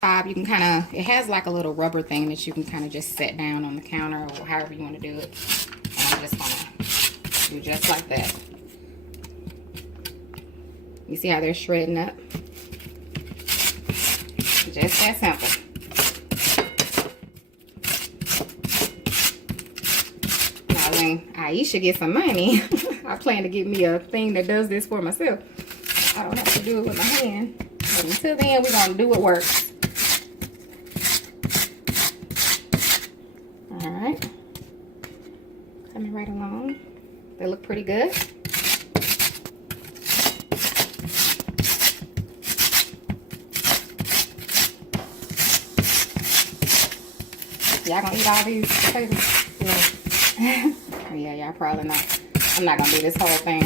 top, you can kind of, it has like a little rubber thing that you can kind of just set down on the counter or however you want to do it. And I'm just gonna do just like that. You see how they're shredding up? Just that simple. Now when Aisha gets some money, I plan to get me a thing that does this for myself. I don't have to do it with my hand. But until then, we're gonna do what works. Alright. Coming right along. They look pretty good. Y'all gonna eat all these potatoes? Yeah. Yeah, y'all probably not. I'm not gonna do this whole thing.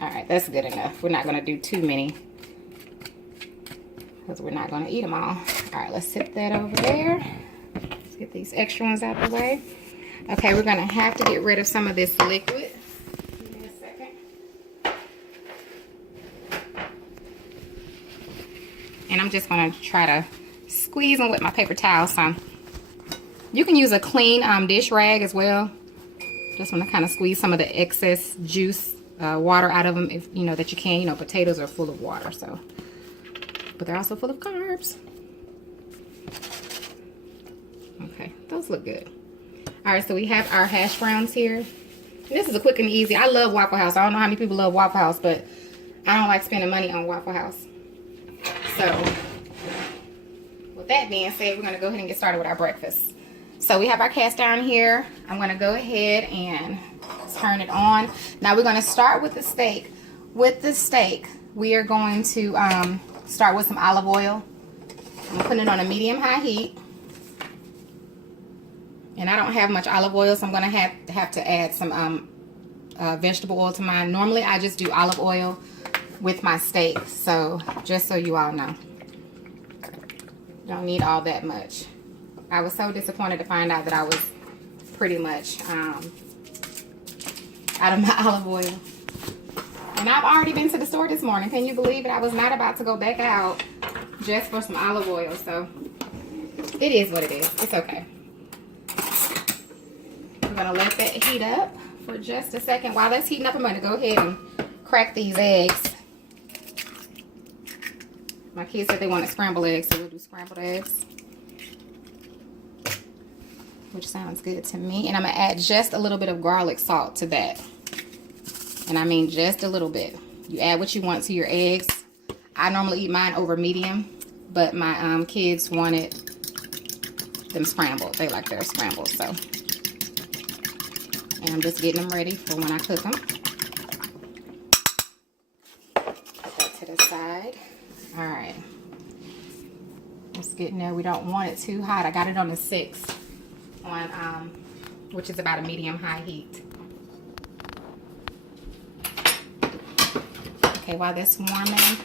Alright, that's good enough. We're not gonna do too many, because we're not gonna eat them all. Alright, let's set that over there. Let's get these extra ones out of the way. Okay, we're gonna have to get rid of some of this liquid. Give me a second. And I'm just gonna try to squeeze them with my paper towel some. You can use a clean dish rag as well. Just want to kind of squeeze some of the excess juice, water out of them, if you know that you can. You know, potatoes are full of water, so, but they're also full of carbs. Okay, those look good. All right, so we have our hash browns here. And this is a quick and easy. I love Waffle House. I don't know how many people love Waffle House, but I don't like spending money on Waffle House. So, with that being said, we're going to go ahead and get started with our breakfast. So, we have our cast iron here. I'm going to go ahead and turn it on. Now, we're going to start with the steak. With the steak, we are going to start with some olive oil. I'm putting it on a medium-high heat. And I don't have much olive oil, so I'm going to have to add some vegetable oil to mine. Normally, I just do olive oil with my steak, so just so you all know, don't need all that much. I was so disappointed to find out that I was pretty much out of my olive oil. And I've already been to the store this morning. Can you believe it? I was not about to go back out just for some olive oil, so it is what it is. It's okay. I'm gonna let that heat up for just a second. While that's heating up, I'm gonna go ahead and crack these eggs. My kids said they wanted scrambled eggs, so we'll do scrambled eggs, which sounds good to me. And I'm going to add just a little bit of garlic salt to that. And I mean just a little bit. You add what you want to your eggs. I normally eat mine over medium, but my kids wanted them scrambled. They like their scrambled, so. And I'm just getting them ready for when I cook them. Put that to the side. All right, let's get in there. We don't want it too hot. I got it on the 6 on which is about a medium-high heat. Okay, while that's warming,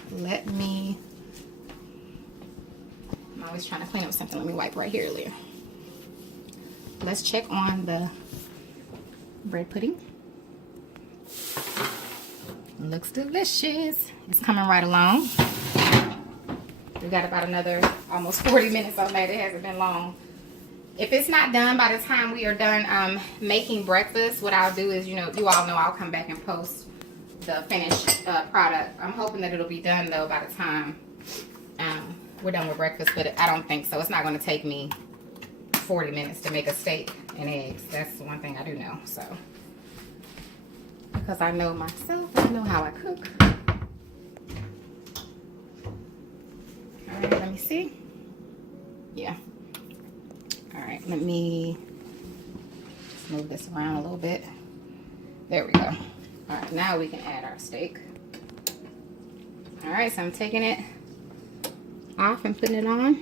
I'm always trying to clean up something. Let me wipe right here, Leah. Let's check on the bread pudding. Looks delicious. It's coming right along. We got about another almost 40 minutes on that. It hasn't been long. If it's not done by the time we are done making breakfast, what I'll do is, you all know I'll come back and post the finished product. I'm hoping that it'll be done, though, by the time we're done with breakfast, but I don't think so. It's not going to take me 40 minutes to make a steak and eggs. That's the one thing I do know, so. Because I know myself, I know how I cook. All right, let me see. Yeah. All right, let me just move this around a little bit. There we go. All right, now we can add our steak. All right, so I'm taking it off and putting it on.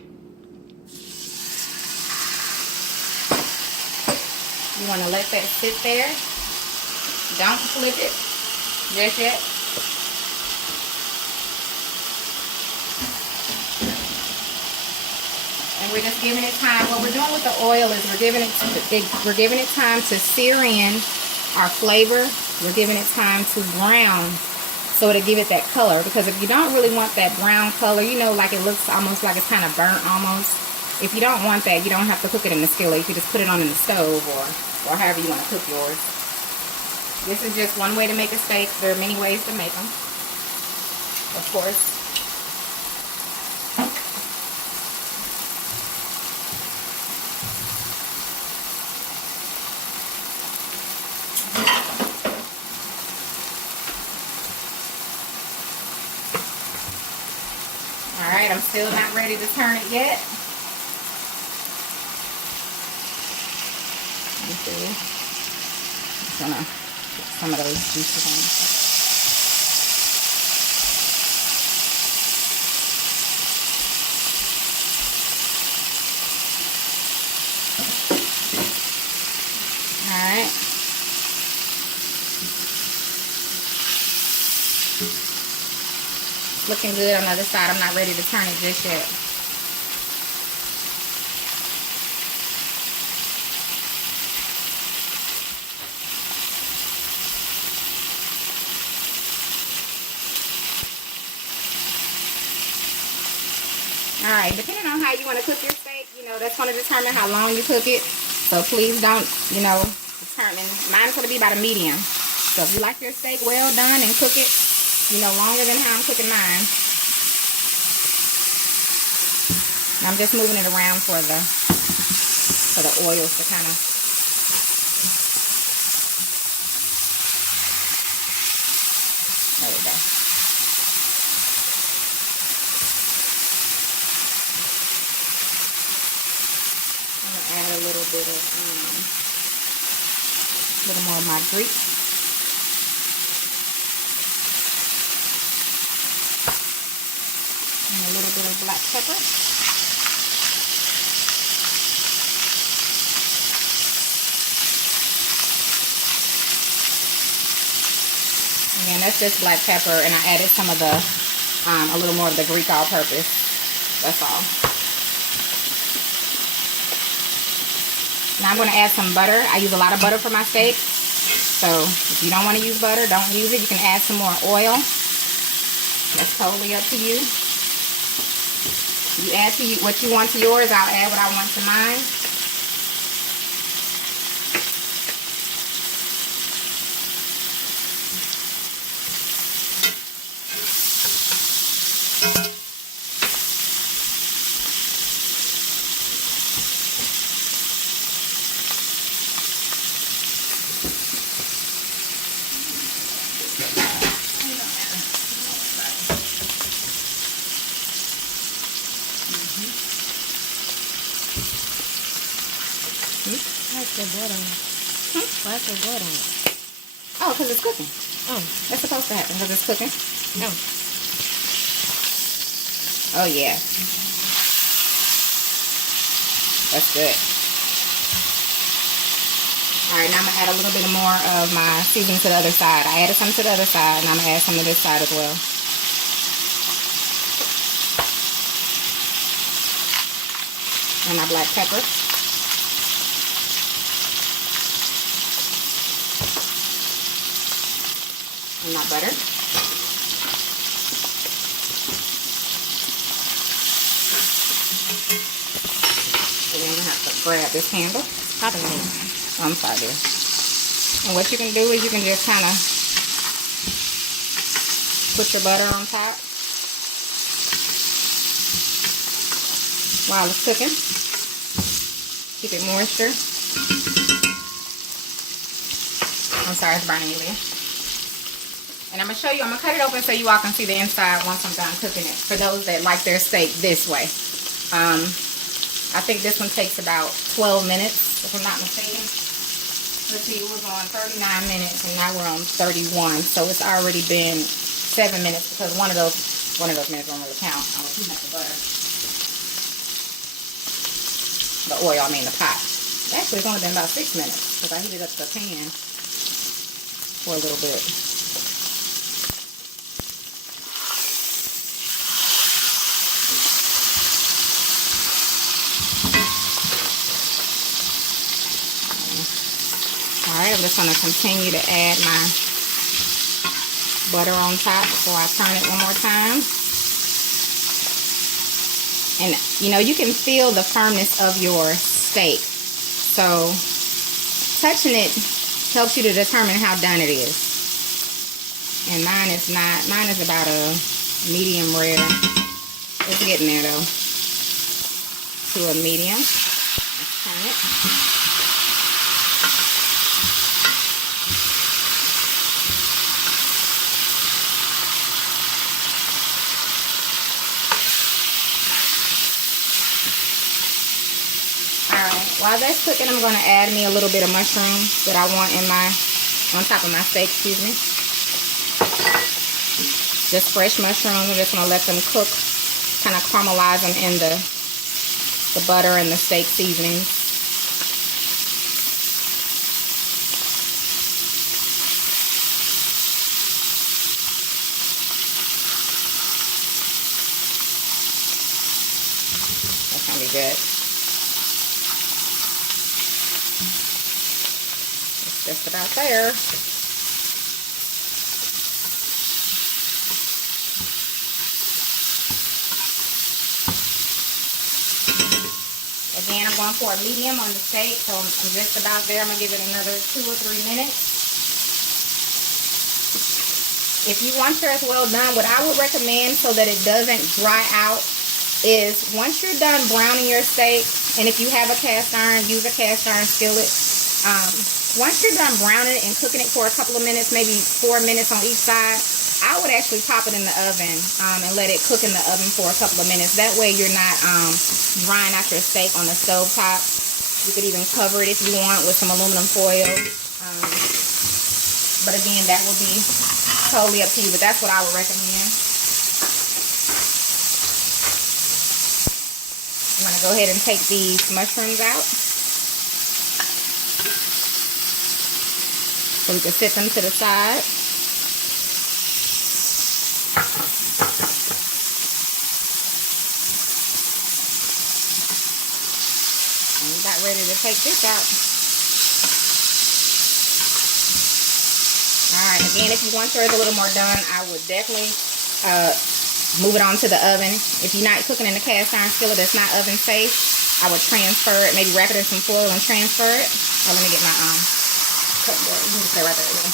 You want to let that sit there. Don't flip it just yet. And we're just giving it time. What we're doing with the oil is we're giving it time to sear in our flavor We're giving it time to brown so to give it that color. Because if you don't really want that brown color, you know, like it looks almost like it's kind of burnt almost. If you don't want that, you don't have to cook it in the skillet. You can just put it on in the stove or however you want to cook yours. This is just one way to make a steak. There are many ways to make them, of course. Alright, I'm still not ready to turn it yet. Let me see. I'm gonna put some of those juices on. Alright. Looking good on the other side. I'm not ready to turn it just yet. Alright, depending on how you want to cook your steak, you know, that's going to determine how long you cook it. So please don't, you know, determine. Mine's going to be about a medium. So if you like your steak well done and cook it, you know, longer than how I'm cooking mine. I'm just moving it around for the oils to kind of. There we go. I'm gonna add a little bit of a little more of my Greek. And a little bit of black pepper. Again, that's just black pepper, and I added some of the, a little more of the Greek all-purpose. That's all. Now I'm going to add some butter. I use a lot of butter for my steak. So if you don't want to use butter, don't use it. You can add some more oil. That's totally up to you. You add what you want to yours. I'll add what I want to mine. Why is there blood on it? Why is there blood on it? Oh, because it's cooking. Oh. That's supposed to happen because it's cooking. No. Oh, yeah. That's good. Alright, now I'm going to add a little bit more of my seasoning to the other side. I added some to the other side, and I'm going to add some to this side as well. And my black pepper. And my butter. So then we have to grab this handle. I'm sorry, dear. And what you can do is you can just kind of put your butter on top while it's cooking. Keep it moisture. I'm sorry, it's burning you, Leah. And I'm going to show you, I'm going to cut it open so you all can see the inside once I'm done cooking it. For those that like their steak this way. I think this one takes about 12 minutes, if I'm not mistaken. Let's see, it was on 39 minutes and now we're on 31. So it's already been 7 minutes because one of those minutes don't really count. I was heating up the butter. The oil, I mean the pot. Actually, it's only been about 6 minutes because I heated up the pan for a little bit. Alright, I'm just going to continue to add my butter on top before I turn it one more time. And you know, you can feel the firmness of your steak. So touching it helps you to determine how done it is. And mine is not. Mine is about a medium rare. It's getting there though. To a medium. Let's turn it. While that's cooking, I'm going to add me a little bit of mushroom that I want in my, on top of my steak, excuse me. Just fresh mushrooms. I'm just going to let them cook, kind of caramelize them in the butter and the steak seasoning. That's going to be good. Just about there. Again, I'm going for a medium on the steak, so I'm just about there. I'm going to give it another 2 or 3 minutes. If you want yours well done, what I would recommend so that it doesn't dry out is once you're done browning your steak, and if you have a cast iron, use a cast iron skillet. Once you're done browning it and cooking it for a couple of minutes, maybe 4 minutes on each side, I would actually pop it in the oven and let it cook in the oven for a couple of minutes. That way you're not drying out your steak on the stove top. You could even cover it if you want with some aluminum foil. But again, that would be totally up to you, but that's what I would recommend. I'm going to go ahead and take these mushrooms out. So we can set them to the side. And we got ready to take this out. Alright, again, if you want yours a little more done, I would definitely move it on to the oven. If you're not cooking in a cast iron skillet that's not oven safe, I would transfer it, maybe wrap it in some foil and transfer it. Oh, let me get my you can stay right there again.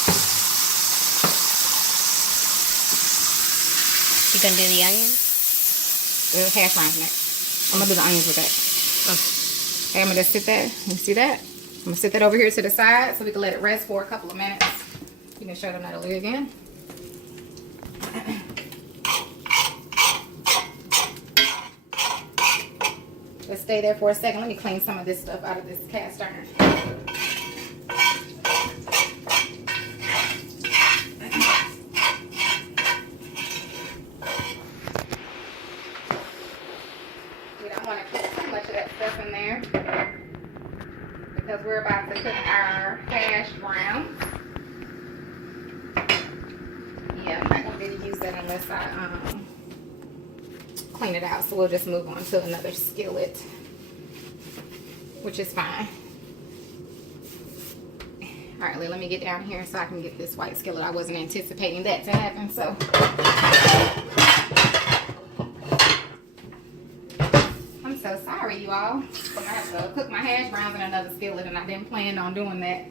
You gonna do the onions? There's hash browns next. I'm gonna do the onions with that. Okay, I'm gonna just sit that. You see that? I'm gonna sit that over here to the side so we can let it rest for a couple of minutes. You can show them that again. Let's stay there for a second. Let me clean some of this stuff out of this cast iron. In there because we're about to cook our hash browns. Yeah, I'm not gonna be able to use that unless I clean it out, so we'll just move on to another skillet, which is fine. All right, let me get down here so I can get this white skillet. I wasn't anticipating that to happen, so so sorry, you all. I'm gonna have to cook my hash browns in another skillet, and I didn't plan on doing that.